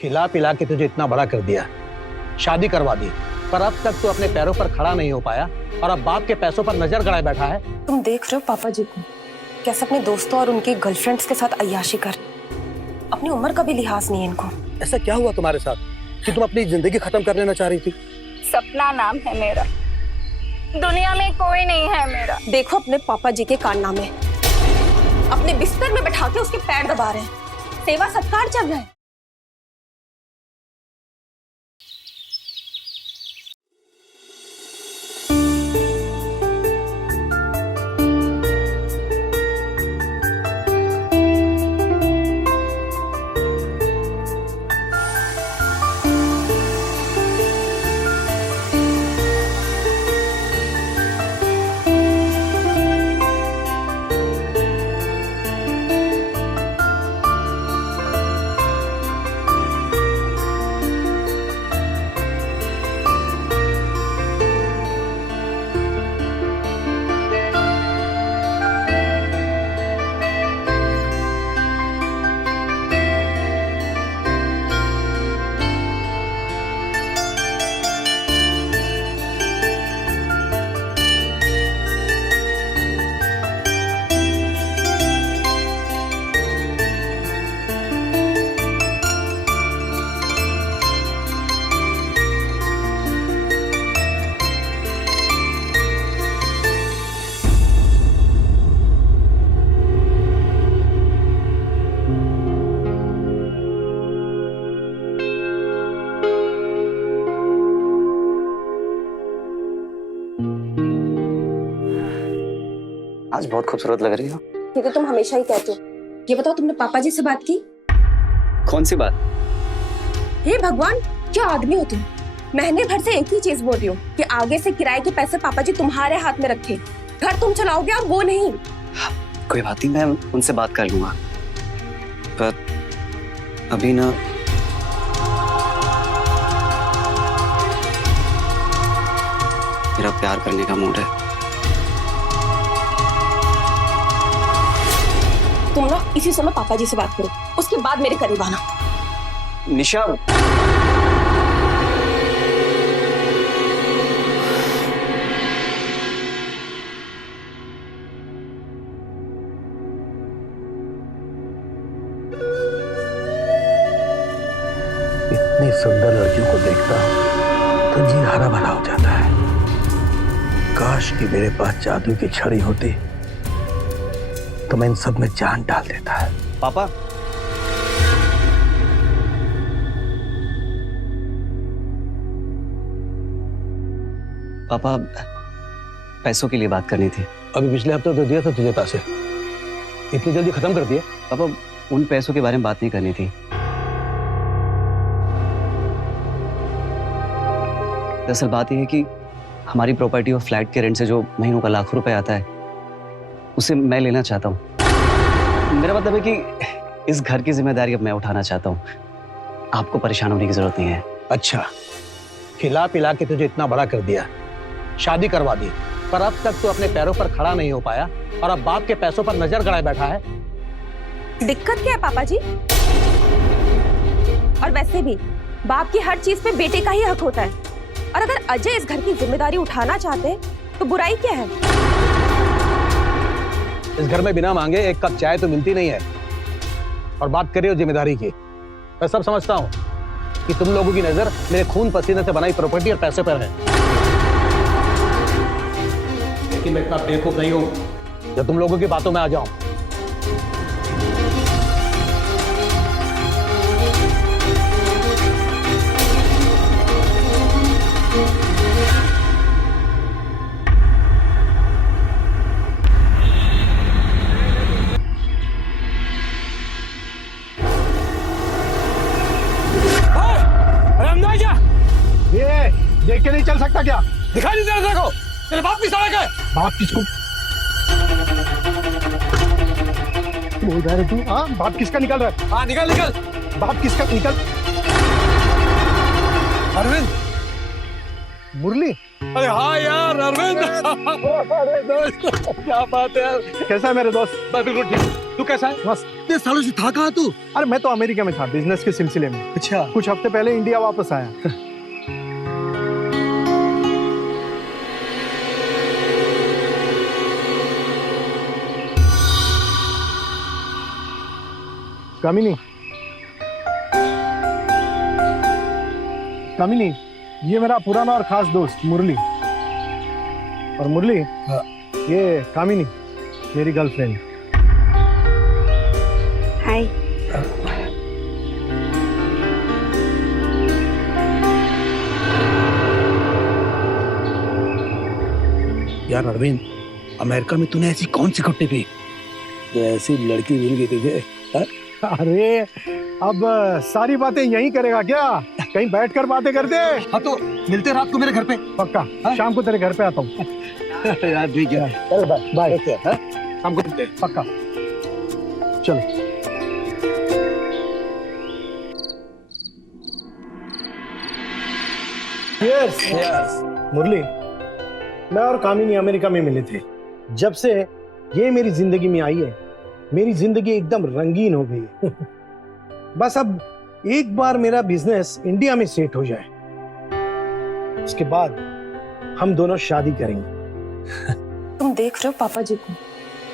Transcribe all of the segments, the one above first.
खिला पिला के तुझे इतना बड़ा कर दिया, शादी करवा दी, पर अब तक तू अपने पैरों पर खड़ा नहीं हो पाया और अब बाप के पैसों पर नजर गड़ाए बैठा है। तुम देख रहे हो पापा जी को कैसे अपने दोस्तों और उनकी गर्लफ्रेंड्स के साथ अय्याशी कर, अपनी उम्र का भी लिहाज नहीं है इनको। ऐसा क्या हुआ तुम्हारे साथ कि तुम अपनी जिंदगी खत्म कर लेना चाह रही थी? सपना नाम है मेरा, दुनिया में कोई नहीं है मेरा। देखो अपने पापा जी के कारनामे, अपने बिस्तर में बैठा के उसके पैर दबा रहे हैं, सेवा सत्कार चल रहा है। आज बहुत खूबसूरत लग रही हो। ये तो तुम हमेशा ही कहते हो। ये बताओ तुमने पापा जी से बात की? कौन सी बात? हे भगवान, क्या आदमी हो तुम? महीने भर से एक ही चीज बोल रही हो कि आगे से किराए के पैसे पापा जी तुम्हारे हाथ में रखे, घर तुम चलाओगे और वो नहीं। कोई बात नहीं, मैं उनसे बात कर लूंगा, पर अभी ना मेरा प्यार करने का मूड है। तुम ना इसी समय पापा जी से बात करो, उसके बाद मेरे करीब आना। निशा, इतनी सुंदर लड़कियों को देखता हूं तो जी हरा भरा हो जाता है। काश कि मेरे पास जादू की छड़ी होती तो मैं इन सब में जान डाल देता है। पापा, पापा पैसों के लिए बात करनी थी। अभी पिछले हफ्ते तो दिया था तुझे पैसे, इतनी जल्दी खत्म कर दिए? पापा उन पैसों के बारे में बात नहीं करनी थी। दरअसल बात यह है कि हमारी प्रॉपर्टी और फ्लैट के रेंट से जो महीनों का लाखों रुपए आता है उसे मैं लेना चाहता हूँ। मेरा मतलब है कि इस घर की जिम्मेदारी अब मैं उठाना चाहता हूँ। आपको परेशान होने की जरूरत नहीं है। अच्छा, खिला पिला के तुझे इतना बड़ा कर दिया, शादी करवा दी, पर अब तक तू अपने पैरों पर खड़ा नहीं हो पाया और अब बाप के पैसों पर नजर गड़ाए बैठा है। दिक्कत क्या है पापा जी? और वैसे भी बाप की हर चीज पे बेटे का ही हक होता है, और अगर अजय इस घर की जिम्मेदारी उठाना चाहते तो बुराई क्या है? इस घर में बिना मांगे एक कप चाय तो मिलती नहीं है, और बात कर रही हो जिम्मेदारी की। मैं सब समझता हूँ कि तुम लोगों की नजर मेरे खून पसीने से बनाई प्रॉपर्टी और पैसे पर है, लेकिन मैं इतना बेवकूफ नहीं हूं जो तुम लोगों की बातों में आ जाऊं। देख के नहीं चल सकता क्या? दिखाई नहीं दे रहा देखो, तेरे बाप की सड़क है। बाप किसको बोल रहा है तू? हाँ, बाप किसका निकल रहा है? हाँ निकल निकल। बाप किसका निकल? अरविंद। मुरली? अरे हाँ यार अरविंद। अरे दोस्त क्या बात है यार। कैसा है मेरे दोस्त? मैं बिल्कुल ठीक। तू कैसा है? बस इतने सालों से था कहाँ तू? अरे मैं तो अमेरिका में था बिजनेस के सिलसिले में। अच्छा। कुछ हफ्ते पहले इंडिया वापस आया। कामिनी, कामिनी, ये मेरा पुराना और खास दोस्त मुरली। और मुरली, ये कामिनी मेरी गर्लफ्रेंड। हाय। यार अरविंद, अमेरिका में तूने ऐसी कौन सी कुट्टी पी जो ऐसी लड़की मिल गई तुझे? अरे अब सारी बातें यहीं करेगा क्या? कहीं बैठकर बातें करते। हाँ तो मिलते रात को मेरे घर पे। पक्का शाम को तेरे घर पे आता हूँ। यार ठीक है, चल बाय। शाम को मिलते हैं। पक्का चलो। Yes. मुरली, मैं और कामिनी अमेरिका में मिले थे। जब से ये मेरी जिंदगी में आई है, मेरी जिंदगी एकदम रंगीन हो गई है। बस अब एक बार मेरा बिजनेस इंडिया में सेट हो जाए, उसके बाद हम दोनों शादी करेंगे। तुम देख रहे हो पापा जी को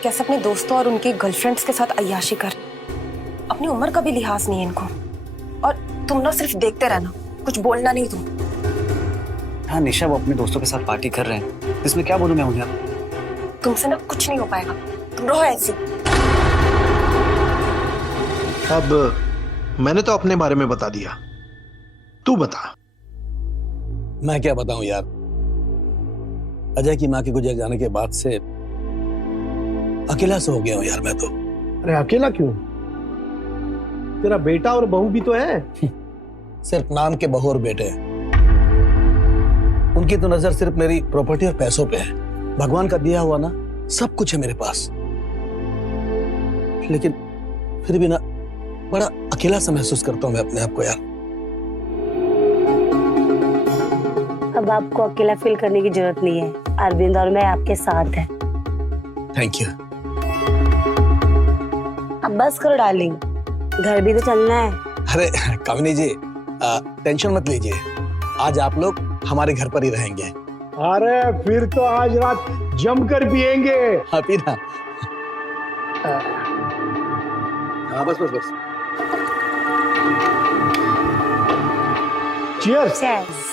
कैसे अपने दोस्तों और उनकी गर्लफ्रेंड्स के साथ अय्याशी कर, अपनी उम्र का भी लिहाज नहीं है इनको। और तुम ना सिर्फ देखते रहना, कुछ बोलना नहीं तुम। हाँ निशा, वो अपने दोस्तों के साथ पार्टी कर रहे हैं, इसमें क्या बोलूं मैं उन्हें? तुमसे ना कुछ नहीं हो पाएगा, तुम रहो ऐसी। अब मैंने तो अपने बारे में बता दिया, तू बता। मैं क्या बताऊं यार, अजय की माँ के गुजर जाने के बाद से अकेला सा हो गया हूं यार मैं तो। अरे अकेला क्यों? तेरा बेटा और बहू भी तो है। सिर्फ नाम के बहू और बेटे हैं। उनकी तो नजर सिर्फ मेरी प्रॉपर्टी और पैसों पे है। भगवान का दिया हुआ ना सब कुछ है मेरे पास, लेकिन फिर भी ना बड़ा अकेला सा महसूस करता हूं मैं अपने आप को यार। अब आपको अकेला फील करने की जरूरत नहीं है, अरविंद और मैं आपके साथ हैं। Thank you. अब बस करो डार्लिंग, घर भी तो चलना है। अरे कामिनी जी, टेंशन मत लीजिए, आज आप लोग हमारे घर पर ही रहेंगे। अरे फिर तो आज रात जमकर पिएंगे। हाँ पीना। हाँ बस बस बस। Cheers. Cheers.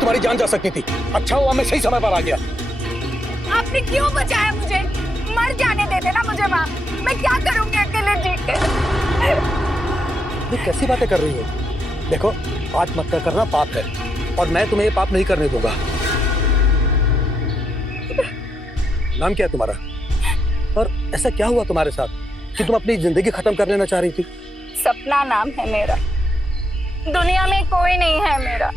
तुम्हारी जान जा सकती थी, अच्छा हुआ मैं सही समय पर आ गया। आपने क्यों बचाया मुझे? मर जाने देते ना मुझे वहाँ, मैं क्या करूंगी अकेले जी के? ये कैसी बातें कर रही हो? देखो आत्महत्या करना पाप है और मैं तुम्हें ये पाप नहीं करने दूंगा। नाम क्या है तुम्हारा? और ऐसा क्या हुआ तुम्हारे साथ कि तुम अपनी जिंदगी खत्म कर लेना चाह रही थी? सपना नाम है मेरा, दुनिया में कोई नहीं है मेरा।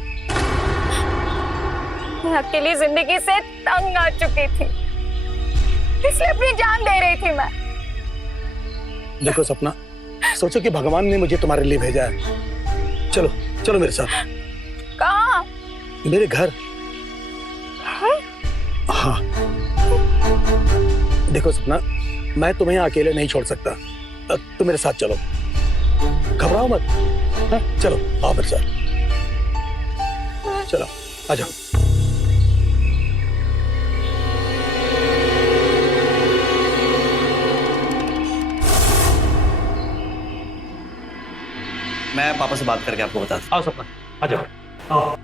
मैं अकेली जिंदगी से तंग आ चुकी थी, इसलिए अपनी जान दे रही थी मैं। देखो सपना, सोचो कि भगवान ने मुझे तुम्हारे लिए भेजा है। चलो चलो मेरे साथ। कहाँ? मेरे घर। हाँ देखो सपना, मैं तुम्हें अकेले नहीं छोड़ सकता, तुम मेरे साथ चलो, घबराओ मत। हाँ? चलो आओ मेरे साथ, चलो आ जाओ। मैं पापा से बात करके आपको बताता हूँ। आओ सपना, आ जाओ। आओ।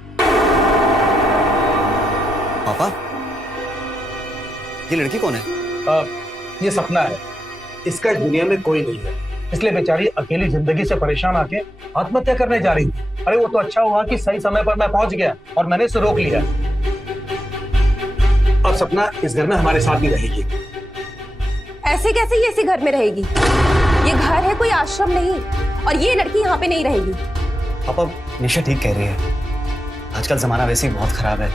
पापा ये लड़की कौन है? ये सपना है, इसका इस दुनिया में कोई नहीं है, इसलिए बेचारी अकेली जिंदगी से परेशान आके आत्महत्या करने जा रही थी। अरे वो तो अच्छा हुआ कि सही समय पर मैं पहुंच गया और मैंने इसे रोक लिया। अब सपना इस घर में हमारे साथ ही रहेगी। ऐसे कैसे ये इसी घर में रहेगी? ये घर है, कोई आश्रम नहीं, और ये लड़की यहाँ पे नहीं रहेगी। पापा निशा ठीक कह रही है, आजकल जमाना वैसे ही बहुत खराब है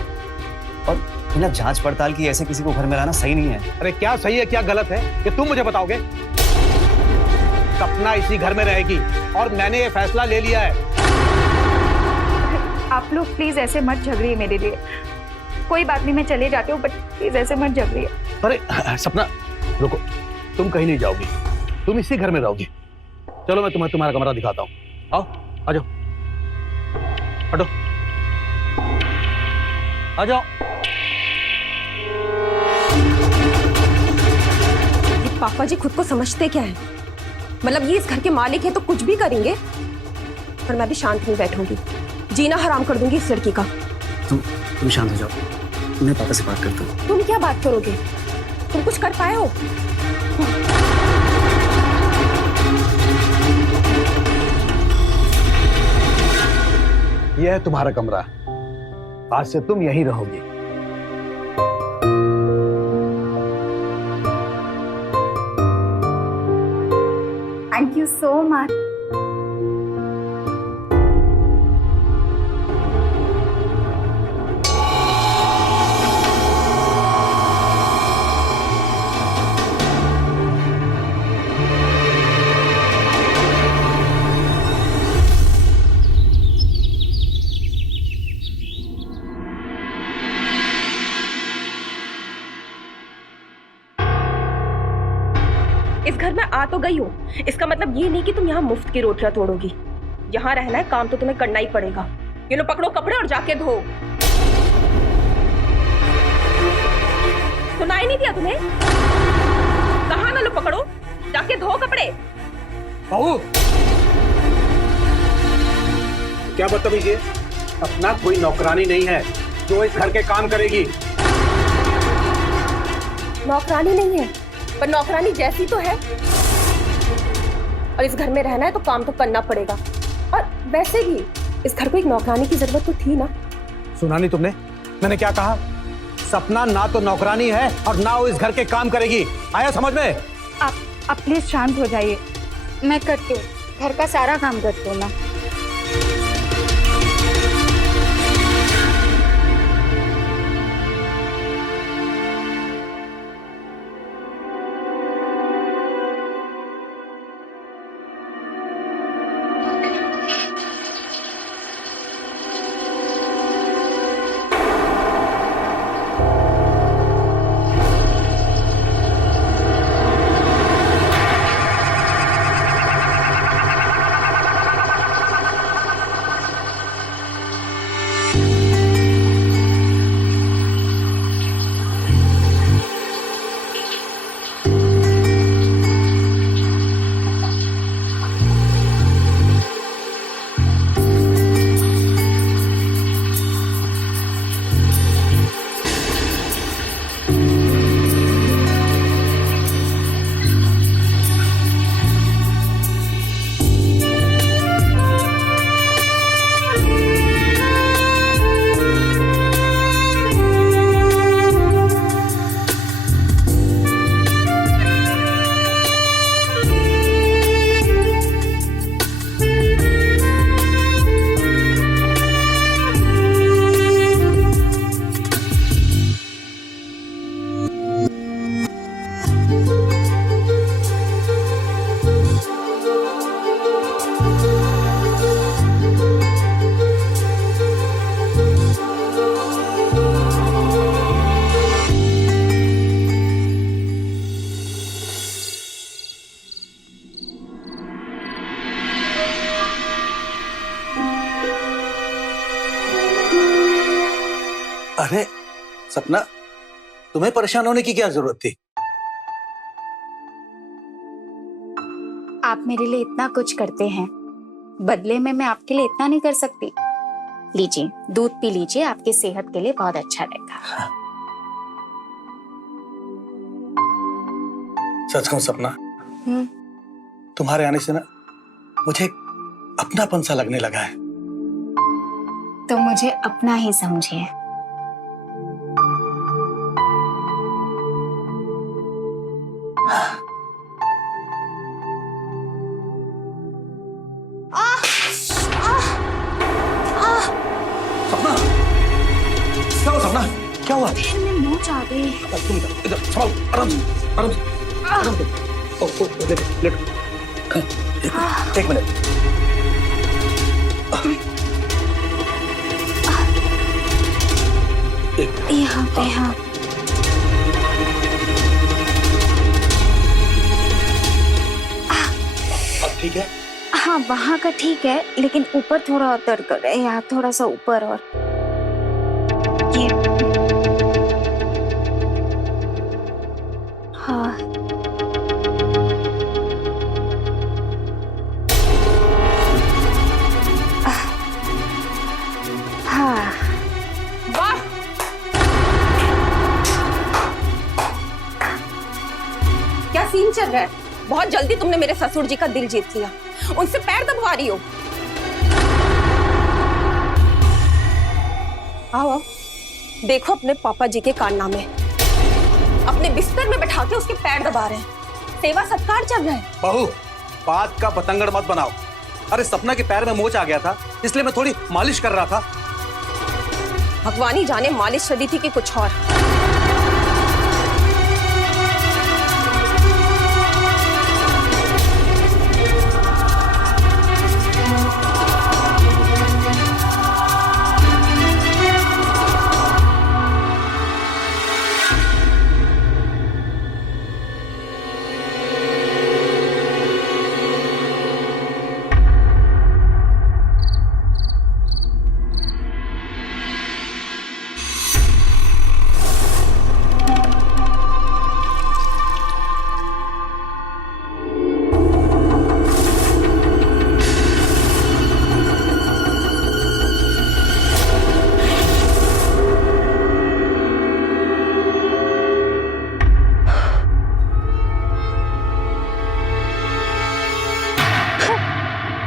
और बिना जांच पड़ताल की ऐसे किसी को घर में लाना सही नहीं है। अरे क्या सही है क्या गलत है ये तुम मुझे बताओगे? सपना इसी घर में रहेगी और मैंने ये फैसला ले लिया है। आप लोग प्लीज ऐसे मत झगड़िए मेरे लिए। कोई बात नहीं, मैं चले जाती हूँ, बट प्लीज ऐसे मत झगड़िए। अरे सपना रुको, तुम कहीं नहीं जाओगी, तुम इसी घर में रहोगी। चलो मैं तुम्हें तुम्हारा कमरा दिखाता हूँ। आओ, आ जाओ, हटो, आ जाओ। ये पापा जी खुद को समझते क्या है? मतलब ये इस घर के मालिक है तो कुछ भी करेंगे, पर मैं भी शांत नहीं बैठूंगी, जीना हराम कर दूंगी इस लड़की का। तुम शांत हो जाओ, मैं पापा से बात करता हूँ। तुम क्या बात करोगे? तुम कुछ कर पाए हो? यह है तुम्हारा कमरा, आज से तुम यहीं रहोगी। Thank you so much. इस घर में आ तो गई हो, इसका मतलब ये नहीं कि तुम यहाँ मुफ्त की रोटियां तोड़ोगी। यहाँ रहना है, काम तो तुम्हें करना ही पड़ेगा। ये लो पकड़ो कपड़े और जाके धो। सुनाई नहीं दिया तुम्हें? कहाँ ना, लो पकड़ो, जाके धो कपड़े। बहू क्या बदतमीजी है? अपना कोई नौकरानी नहीं है जो इस घर के काम करेगी। नौकरानी नहीं है, पर नौकरानी जैसी तो है। और इस घर में रहना है तो काम तो करना पड़ेगा। और वैसे भी इस घर को एक नौकरानी की जरूरत तो थी ना। सुना नहीं तुमने मैंने क्या कहा? सपना ना तो नौकरानी है और ना वो इस घर के काम करेगी। आया समझ में? आप प्लीज शांत हो जाइए, मैं करती हूँ, घर का सारा काम करती हूँ मैं। अरे सपना, तुम्हें परेशान होने की क्या जरूरत थी? आप मेरे लिए इतना कुछ करते हैं, बदले में मैं आपके लिए इतना नहीं कर सकती। लीजिए दूध पी लीजिए, आपकी सेहत के लिए बहुत अच्छा रहेगा। सच कहूं सपना, तुम्हारे आने से ना मुझे अपनापन सा लगने लगा है। तो मुझे अपना ही समझिए। सपना, क्या हुआ सपना? क्या हुआ? पैर में मोच आ गई। तुम इधर संभाल, आराम से, आराम से, आराम से। लेट, एक मिनट। यहाँ पे हाँ। अब ठीक है? हाँ वहाँ का ठीक है, लेकिन ऊपर थोड़ा दर्द कर रहा है, यहाँ थोड़ा सा ऊपर। और ये हाँ हाँ। वाह, क्या सीन चल रहा है? बहुत जल्दी तुमने मेरे ससुर जी का दिल जीत लिया, उनसे पैर दबवा रही हो। आओ देखो अपने पापा जी के कारनामे, अपने बिस्तर में बैठा के उसके पैर दबा रहे हैं, सेवा सत्कार चल रहा है। बहू, बात का पतंगड़ मत बनाओ। अरे सपना के पैर में मोच आ गया था, इसलिए मैं थोड़ी मालिश कर रहा था। भगवान ही जाने मालिश चली थी कि कुछ और।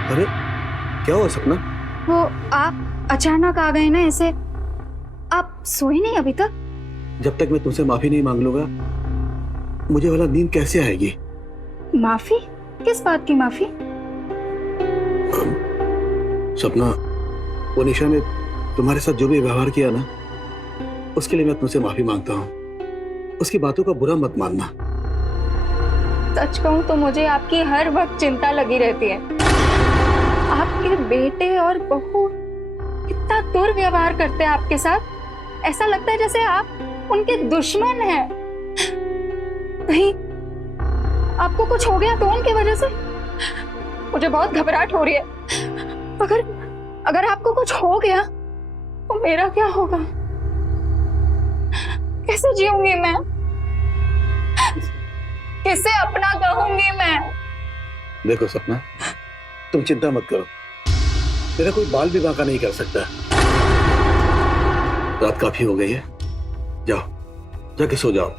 अरे क्या हुआ सपना? वो आप अचानक आ गए ना ऐसे। आप सोए नहीं अभी तक? जब तक मैं तुमसे माफी नहीं मांग लूंगा मुझे वाला नींद कैसे आएगी? माफी? किस बात की माफी? सपना, वो निशा ने तुम्हारे साथ जो भी व्यवहार किया ना, उसके लिए मैं तुमसे माफी मांगता हूँ। उसकी बातों का बुरा मत मानना। सच कहूँ तो मुझे आपकी हर वक्त चिंता लगी रहती है। आपके बेटे और बहू इतना दुर्व्यवहार करते हैं आपके साथ, ऐसा लगता है जैसे आप उनके दुश्मन हैं। कहीं आपको कुछ हो गया तो उनकी वजह से? मुझे बहुत घबराहट हो रही है। अगर आपको कुछ हो गया तो मेरा क्या होगा? कैसे जीऊंगी मैं? किसे अपना कहूंगी मैं? देखो सपना, तुम चिंता मत करो, तेरा कोई बाल भी बांका नहीं कर सकता। रात काफी हो गई है, जाओ जाके सो जाओ।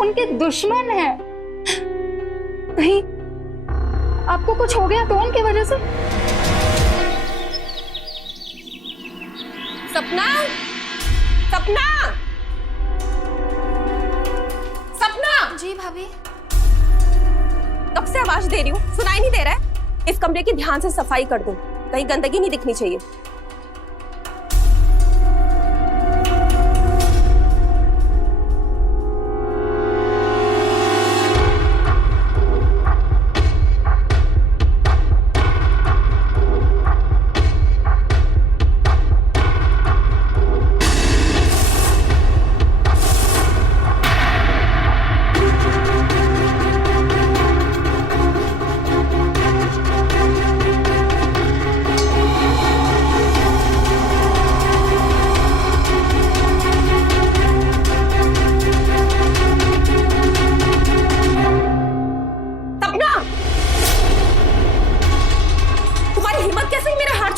उनके दुश्मन हैं। कहीं आपको कुछ हो गया तो उनकी वजह से? सपना, सपना, सपना। जी भाभी। कब से आवाज दे रही हूँ, सुनाई नहीं दे रहा है? इस कमरे की ध्यान से सफाई कर दूं, कहीं गंदगी नहीं दिखनी चाहिए।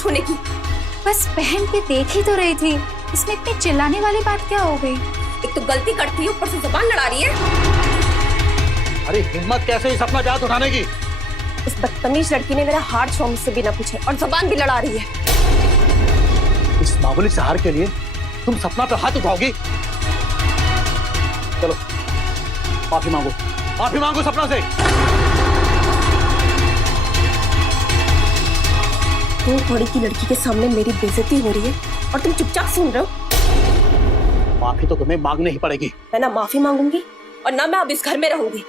छूने की? बस पहन के देख ही तो रही थी, इसमें इतनी चिल्लाने वाली बात क्या हो गई? एक तो गलती करती है, ऊपर से जुबान लड़ा रही है। अरे हिम्मत कैसे इस अपना जात उठाने की? इस बदतमीज लड़की ने मेरा हार छुआ मुझसे बिना पूछे और जुबान भी लड़ा रही है। इस मामूली से हार के लिए तुम सपना पे हाथ उठाओगी? चलो माफी मांगो सपना से। दो थोड़ी की लड़की के सामने मेरी बेइज्जती हो रही है और तुम चुपचाप सुन रहे हो। माफी तो तुम्हें मांगनी ही पड़ेगी। मैं ना माफी मांगूंगी और ना मैं अब इस घर में रहूंगी।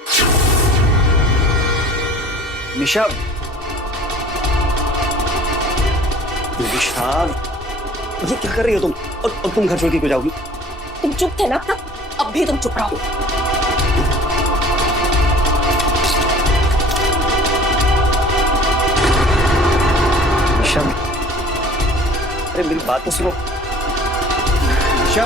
निशा, ये क्या कर रही हो तुम? और तुम घर छोड़ के क्यों जाओगी? तुम चुप थे ना तब, अब भी तुम चुप रहो। निशा, अरे मेरी बात तो सुनो। निशा,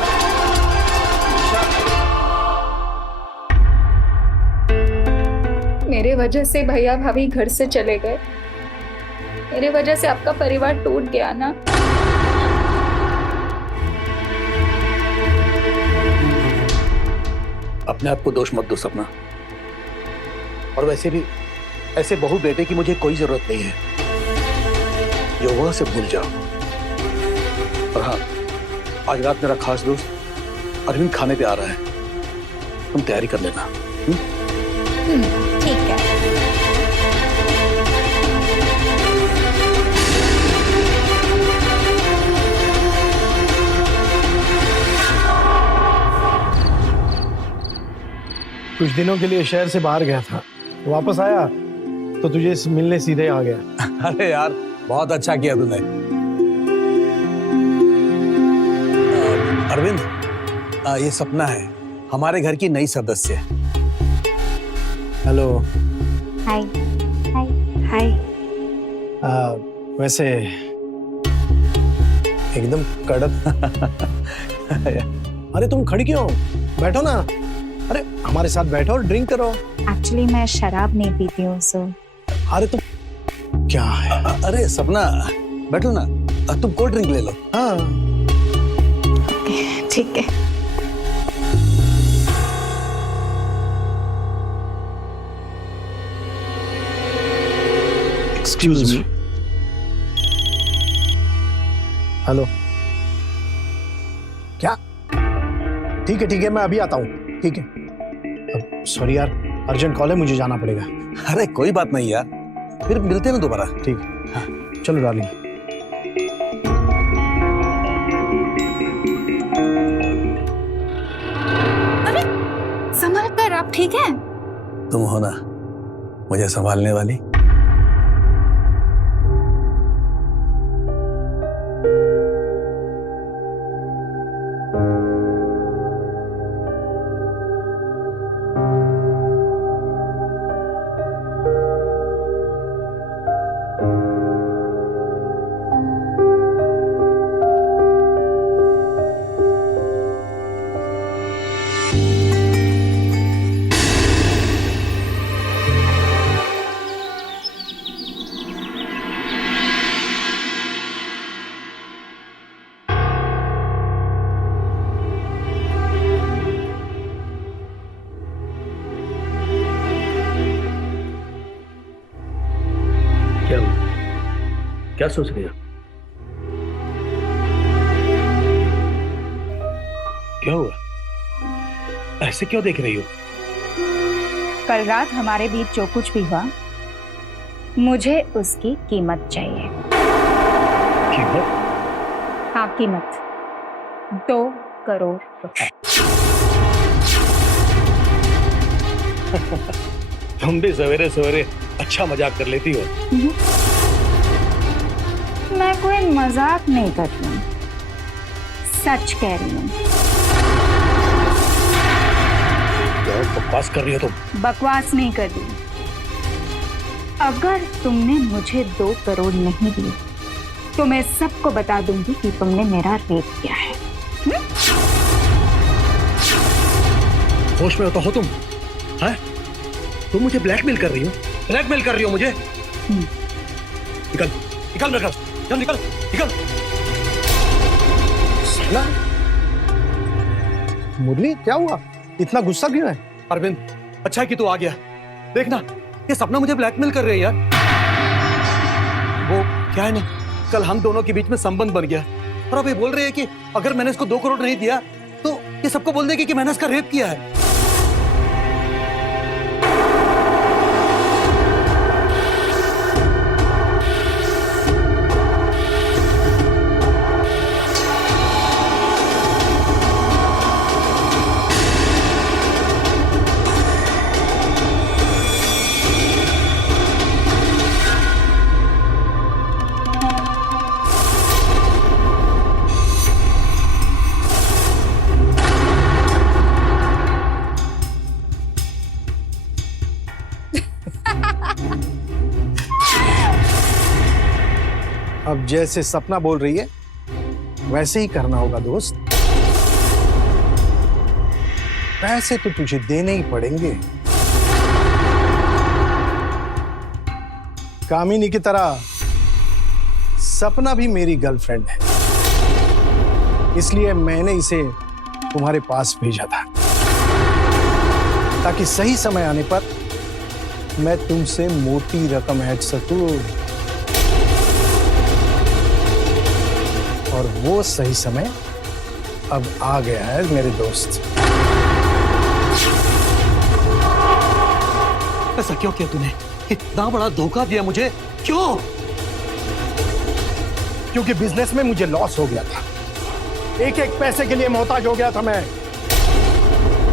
मेरे वजह से भैया भाभी घर से चले गए, मेरे वजह से आपका परिवार टूट गया ना। अपने आप को दोष मत दो सपना। और वैसे भी ऐसे बहू बेटे की मुझे कोई जरूरत नहीं है। जो हुआ से भूल जाओ। और हाँ, आज रात मेरा खास दोस्त अरविंद खाने पे आ रहा है, तुम तैयारी कर लेना। ठीक है। कुछ दिनों के लिए शहर से बाहर गया था, वापस आया तो तुझे मिलने सीधे आ गया। अरे यार बहुत अच्छा किया तूने। अरविंद, ये सपना है, हमारे घर की नई सदस्य। हेलो। हाय। हाय। हाय। वैसे एकदम कड़क। अरे तुम खड़ी क्यों? बैठो ना। अरे हमारे साथ बैठो और ड्रिंक करो। एक्चुअली मैं शराब नहीं पीती हूँ, सो। अरे तुम क्या है? अरे सपना बैठो ना, तुम कोल्ड ड्रिंक ले लो। हाँ ठीक है। Excuse me. हेलो। क्या? ठीक है मैं अभी आता हूँ। ठीक है। सॉरी यार, अर्जेंट कॉल है, मुझे जाना पड़ेगा। अरे कोई बात नहीं यार, फिर मिलते हैं ना दोबारा। ठीक है। हाँ चलो डार्लिंग। संभल कर, आप ठीक हैं? तुम हो ना मुझे संभालने वाली। क्या सोच रही हो? क्या हुआ? ऐसे क्यों देख रही हो? कल रात हमारे बीच जो कुछ भी हुआ, मुझे उसकी कीमत चाहिए। कीमत? हाँ, कीमत 2 करोड़ रुपए। तुम भी सवेरे सवेरे अच्छा मजाक कर लेती हो। मैं कोई मजाक नहीं कर रही हूँ, सच कह रही हूँ। क्या बकवास कर रही हो तुम? बकवास नहीं कर रही। अगर तुमने मुझे 2 करोड़ नहीं दिए तो मैं सबको बता दूंगी कि तुमने मेरा रेप किया है। होश में तो हो तुम? हैं? तुम मुझे ब्लैकमेल कर रही हो? ब्लैकमेल कर रही हो मुझे? निकल, निकल मेरे घर, चल निकल, निकल। साला, मुरली क्या हुआ? इतना गुस्सा क्यों है? अरविंद, अच्छा है कि तू आ गया। देखना, ये सपना मुझे ब्लैकमेल कर रही है यार। वो क्या है ना, कल हम दोनों के बीच में संबंध बन गया और अब ये बोल रही है कि अगर मैंने इसको 2 करोड़ नहीं दिया तो ये सबको बोल देगी कि मैंने इसका रेप किया है। अब जैसे सपना बोल रही है वैसे ही करना होगा दोस्त। पैसे तो तुझे देने ही पड़ेंगे। कामिनी की तरह सपना भी मेरी गर्लफ्रेंड है, इसलिए मैंने इसे तुम्हारे पास भेजा था ताकि सही समय आने पर मैं तुमसे मोटी रकम ऐंठ सकूं। और वो सही समय अब आ गया है मेरे दोस्त। ऐसा क्यों किया तूने? इतना बड़ा धोखा दिया मुझे, क्यों? क्योंकि बिजनेस में मुझे लॉस हो गया था, एक एक पैसे के लिए मोहताज हो गया था मैं,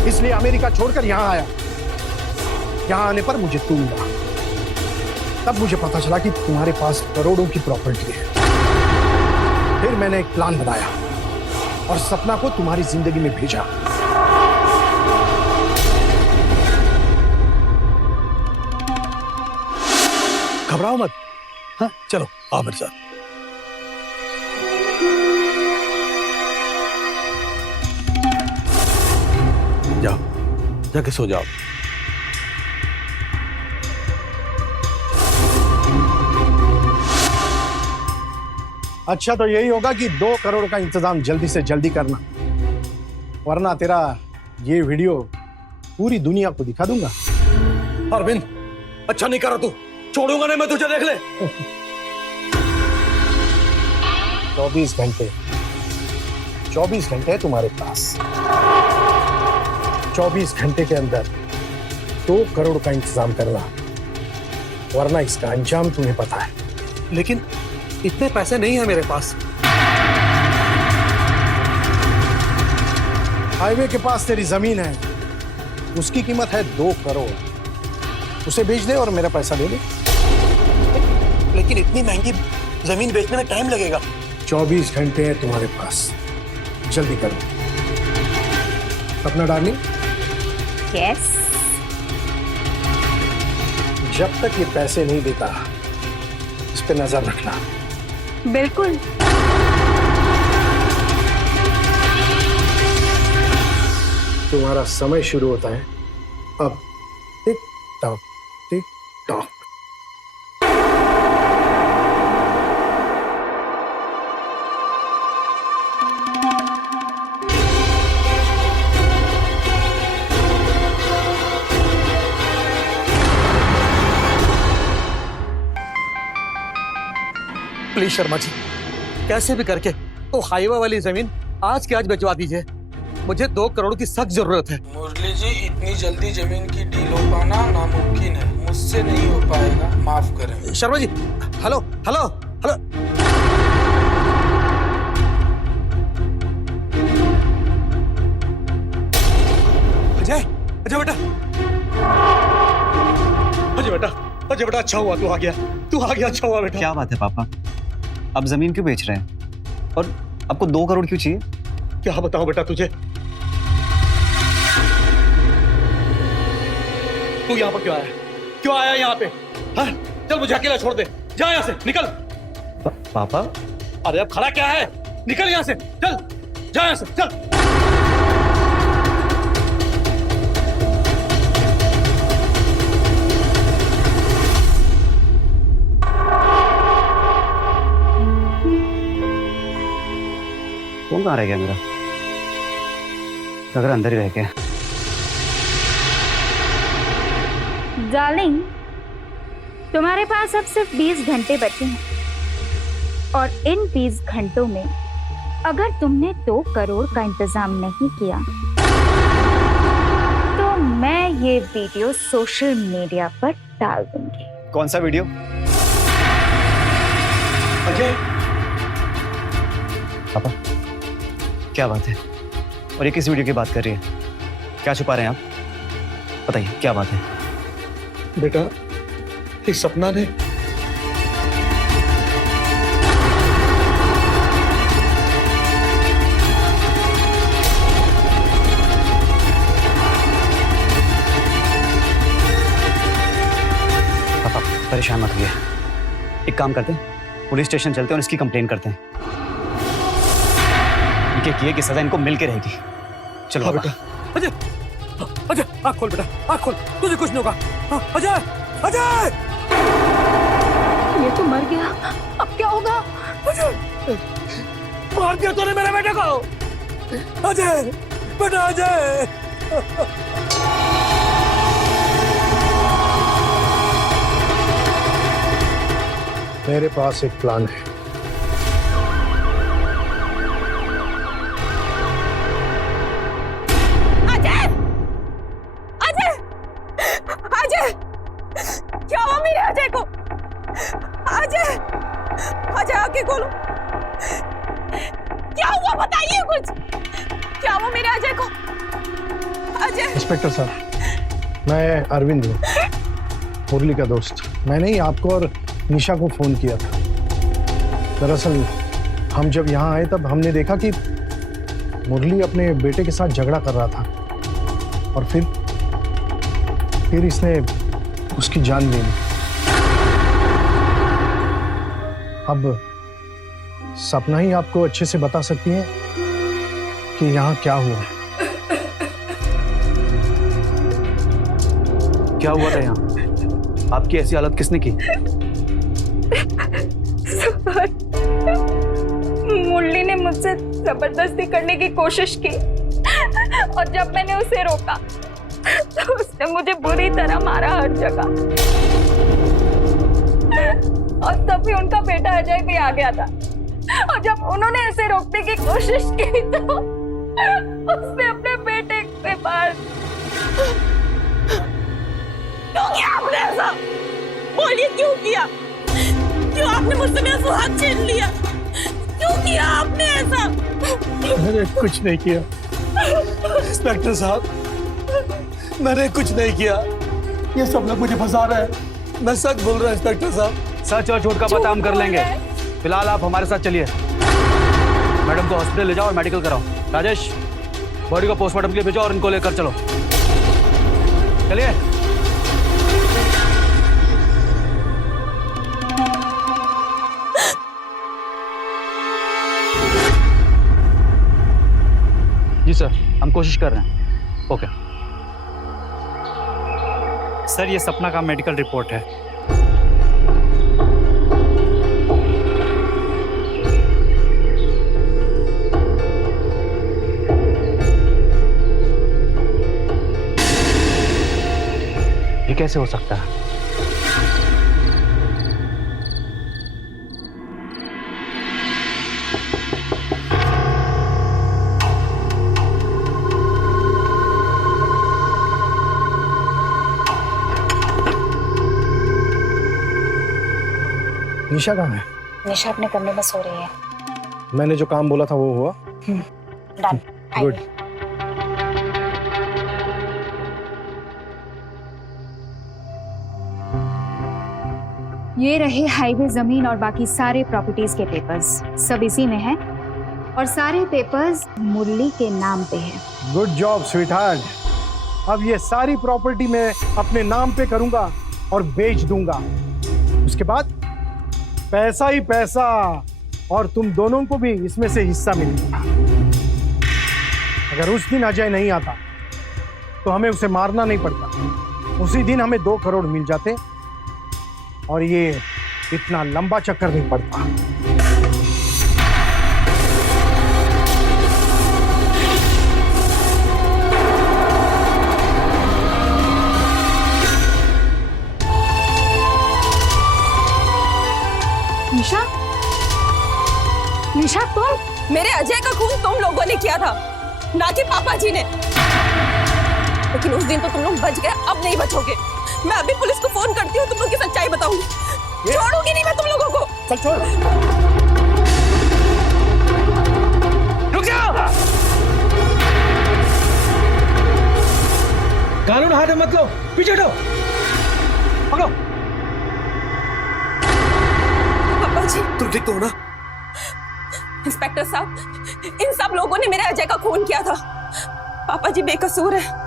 इसलिए अमेरिका छोड़कर यहां आया। यहां आने पर मुझे तू मिला, तब मुझे पता चला कि तुम्हारे पास करोड़ों की प्रॉपर्टी है। फिर मैंने एक प्लान बनाया और सपना को तुम्हारी जिंदगी में भेजा। घबराओ मत। हाँ, चलो आओ मेरे साथ। जाओ, जाके सो जाओ। अच्छा, तो यही होगा कि 2 करोड़ का इंतजाम जल्दी से जल्दी करना, वरना तेरा ये वीडियो पूरी दुनिया को दिखा दूंगा। अरविंद, अच्छा नहीं करा तू, छोड़ूंगा नहीं मैं तुझे, देख ले। 24 घंटे है तुम्हारे पास। 24 घंटे के अंदर 2 करोड़ का इंतजाम करना, वरना इसका अंजाम तुम्हें पता है। लेकिन इतने पैसे नहीं है मेरे पास। हाईवे के पास तेरी जमीन है, उसकी कीमत है 2 करोड़। उसे बेच दे और मेरा पैसा दे दे। लेकिन इतनी महंगी जमीन बेचने में टाइम लगेगा। 24 घंटे है तुम्हारे पास, जल्दी करो अपना डार्लिंग। यस। जब तक ये पैसे नहीं देता, इस पे नजर रखना। बिल्कुल। तुम्हारा समय शुरू होता है अब। Tick tock, tick tock. Please Sharma ji, कैसे भी करके वो हाईवे वाली जमीन आज के आज भिजवा दीजिए। मुझे 2 करोड़ की सख्त जरूरत है। मुरली जी, इतनी जल्दी जमीन की डील हो पाना नामुमकिन है, मुझसे नहीं हो पाएगा, माफ करें। Sharma ji, hello hello hello. Ajay, Ajay बेटा, अजय बेटा, अजय बेटा, अच्छा हुआ तू आ गया, तू आ गया, अच्छा हुआ बेटा। क्या बात है पापा, आप जमीन क्यों बेच रहे हैं और आपको 2 करोड़ क्यों चाहिए? क्या बताऊं बेटा तुझे, तू यहाँ पर क्यों आया, क्यों आया यहाँ पे? हाँ? चल मुझे अकेला छोड़ दे, जा यहाँ से, निकल। पापा, अरे अब खड़ा क्या है, निकल यहाँ से, चल, जा यहाँ से, चल। फोन कहाँ रह गया मेरा? अगर अंदर ही रह गया। डार्लिंग, तुम्हारे पास अब सिर्फ 20 घंटे बचे हैं और इन 20 घंटों में अगर तुमने 2 करोड़ का इंतजाम नहीं किया तो मैं ये वीडियो सोशल मीडिया पर डाल दूंगी। कौन सा वीडियो? अजय, पापा, क्या बात है? और ये किस वीडियो की बात कर रही है? क्या छुपा रहे हैं आप? बताइए क्या बात है? बेटा, इस सपना ने पापा परेशान मत होइए, एक काम करते हैं, पुलिस स्टेशन चलते हैं और इसकी कंप्लेन करते हैं। इनके किए की सजा इनको मिल के रहेगी। चलो हाँ पापा। बेटा। अजय, अजय, आँख खोल बेटा, आँख खोल, तुझे कुछ नहीं होगा। हाँ, अजय, अजय, ये तो मर गया, अब क्या होगा? अजय, मार दिया तूने मेरे बेटे को। अजय, बेटा अजय। मेरे पास एक प्लान है। क्या हुआ मेरे अजय को? अजय, अजय आके खोलो, क्या हुआ बताइए कुछ, क्या हुआ मेरे अजय को? अजय। इंस्पेक्टर साहब, मैं अरविंद हूँ, मुरली का दोस्त। मैंने ही आपको और निशा को फोन किया था। दरअसल हम जब यहाँ आए तब हमने देखा कि मुरली अपने बेटे के साथ झगड़ा कर रहा था और फिर इसने उसकी जान ले ली। अब सपना ही आपको अच्छे से बता सकती है कि यहाँ क्या हुआ। क्या हुआ था यहाँ? आपकी ऐसी हालत किसने की? मुरली ने मुझसे जबरदस्ती करने की कोशिश की और जब मैंने उसे रोका तो उसने मुझे बुरी तरह मारा हर जगह। और तभी उनका बेटा अजय भी आ गया था और जब उन्होंने उसे रोकने की कोशिश की तो उसने अपने बेटे पे मार। क्यों किया आपने ऐसा? बोलिए क्यों किया? क्यों आपने मुझसे मेरा सुहाग छीन लिया? क्यों किया आपने ऐसा? मैंने कुछ नहीं किया। इंस्पेक्टर साहब, मैंने कुछ नहीं किया, ये सब लोग मुझे फंसा रहे हैं। मैं सच बोल रहा हूँ इंस्पेक्टर साहब। सच और झूठ का पता हम कर लेंगे, फिलहाल आप हमारे साथ चलिए। मैडम को हॉस्पिटल ले जाओ और मेडिकल कराओ। राजेश, बॉडी को पोस्टमार्टम के लिए भेजो और इनको लेकर चलो। चलिए। जी सर, हम कोशिश कर रहे हैं। ओके सर, ये सपना का मेडिकल रिपोर्ट है। ये कैसे हो सकता है? निशा कहाँ है? निशा अपने कमरे में सो रही है। मैंने जो काम बोला था वो हुआ? डन। गुड। ये रहे हाईवे जमीन और बाकी सारे प्रॉपर्टीज के पेपर्स, सब इसी में है और सारे पेपर्स मुरली के नाम पे है। Good job sweetheart. अब ये सारी प्रॉपर्टी मैं अपने नाम पे करूंगा और बेच दूंगा। उसके बाद पैसा ही पैसा, और तुम दोनों को भी इसमें से हिस्सा मिलेगा। अगर उस दिन अजय नहीं आता तो हमें उसे मारना नहीं पड़ता, उसी दिन हमें 2 करोड़ मिल जाते और ये इतना लंबा चक्कर नहीं पड़ता। निशा, निशा तुम? मेरे अजय का खून तुम लोगों ने किया था, ना कि पापा जी ने। लेकिन उस दिन तो तुम लोग बच गए, अब नहीं बचोगे। मैं अभी पुलिस को फोन करती हूँ, तुम लोग की सच्चाई बताऊंगी। छोड़ूंगी नहीं मैं तुम लोगों को। चल छोड़। रुक जाओ। कानून हाथ में मत लो, पीछे हटो। पकड़ो। पापा जी, तुम ठीक तो हो ना? इंस्पेक्टर साहब, इन सब लोगों ने मेरे अजय का खून किया था। पापा जी बेकसूर है।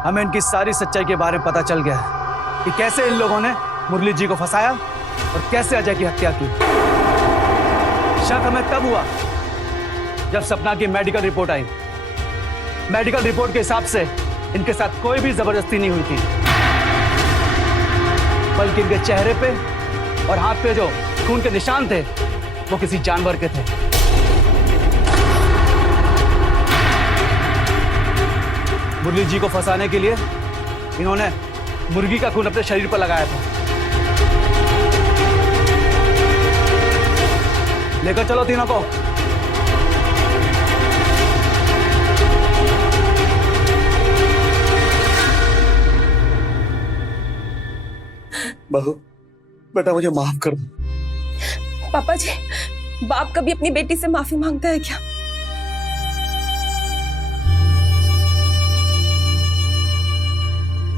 हमें इनकी सारी सच्चाई के बारे में पता चल गया है कि कैसे इन लोगों ने मुरली जी को फंसाया और कैसे अजय की हत्या की। शक हमें तब हुआ जब सपना की मेडिकल रिपोर्ट आई। मेडिकल रिपोर्ट के हिसाब से इनके साथ कोई भी जबरदस्ती नहीं हुई थी, बल्कि इनके चेहरे पे और हाथ पे जो खून के निशान थे वो किसी जानवर के थे। मुरली जी को फंसाने के लिए इन्होंने मुर्गी का खून अपने शरीर पर लगाया था। लेकर चलो तीनों को। बहू, बेटा मुझे माफ कर दो। पापा जी, बाप कभी अपनी बेटी से माफी मांगता है क्या?